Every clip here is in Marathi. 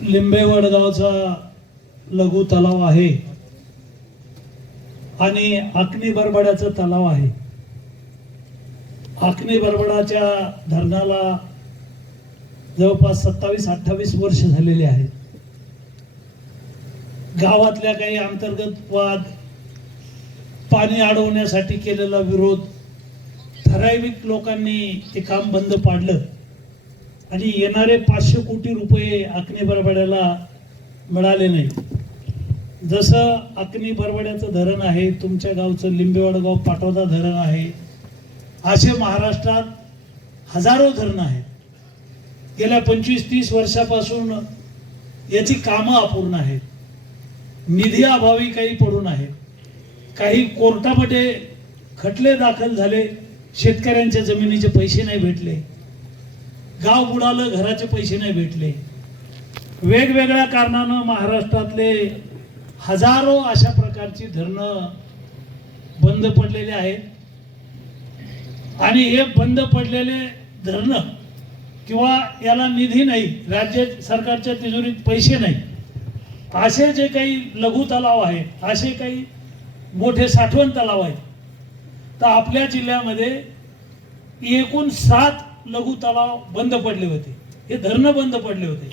लिंबे वडगावचा लघु तलाव आहे आणि आकणी बरबड्याचा तलाव आहे। आकणी बरबडाच्या धरणाला जवळपास 27-28 वर्ष झालेली आहेत। गावातल्या काही अंतर्गत वाद, पाणी अडवण्यासाठी केलेला विरोध, ठराविक लोकांनी ते काम बंद पाडलं आणि येणारे 500 कोटी रुपये आकणी बरबड्याला मिळाले नाही। जसं आकणी बरबड्याचं धरण आहे, तुमच्या गावचं लिंबे वडगाव पाटोदा धरण आहे, असे महाराष्ट्रात हजारो धरणं आहेत। गेल्या 25-30 वर्षापासून याची कामं अपूर्ण आहेत, निधी अभावी काही पडून आहेत, काही कोर्टामध्ये खटले दाखल झाले, शेतकऱ्यांच्या जमिनीचे पैसे नाही भेटले, गाव बुडालं, घराचे पैसे नाही भेटले। वेगवेगळ्या कारणानं महाराष्ट्रातले हजारो अशा प्रकारची धरणं बंद पडलेले आहेत आणि हे बंद पडलेले धरणं किंवा याला निधी नाही, राज्य सरकारच्या तिजोरीत पैसे नाही, असे जे काही लघु तलाव आहेत, असे काही मोठे साठवण तलाव आहेत, तर आपल्या जिल्ह्यामध्ये एकूण 7 लघु तलाव बंद पडले होते। हे धरणं बंद पडले होते,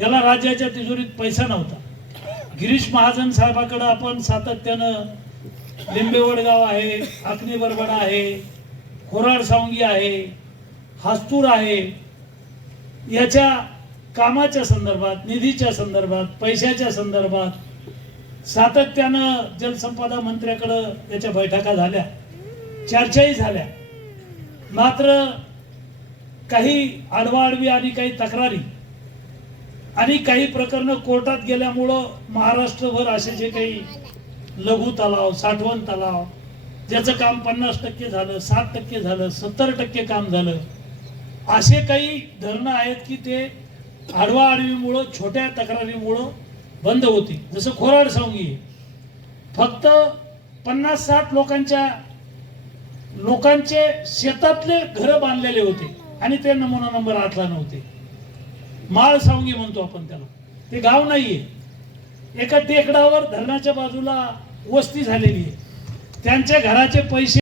याला राज्याच्या तिजोरीत पैसा नव्हता। गिरीश महाजन साहेबांकडे आपण सातत्यानं लिंबे वडगाव आहे, आकणी बरबडा आहे, खोराड सावंगी आहे, हास्तूर आहे, याच्या कामाच्या संदर्भात, निधीच्या संदर्भात, पैशाच्या संदर्भात सातत्यानं जलसंपदा मंत्र्याकडे याच्या बैठका झाल्या, चर्चाही झाल्या। मात्र काही आडवाआडवी आणि काही तक्रारी आणि काही प्रकरणं कोर्टात गेल्यामुळं महाराष्ट्रभर असे जे काही लघु तलाव, साठवण तलाव, ज्याचं काम 50% झालं, 60% झालं, 70% काम झालं, असे काही धरणं आहेत की ते आडवाआडवीमुळं, छोट्या तक्रारीमुळं बंद होती। जसं खोराड सावंगी फक्त 50-60 लोकांचे शेतातले घरं बांधलेले होते आणि ते नमुना नंबर 8ला नव्हते। माळ सावंगी म्हणतो आपण त्याला, ते गाव नाहीये, एका टेकडावर धरणाच्या बाजूला वस्ती झालेली आहे, त्यांच्या घराचे पैसे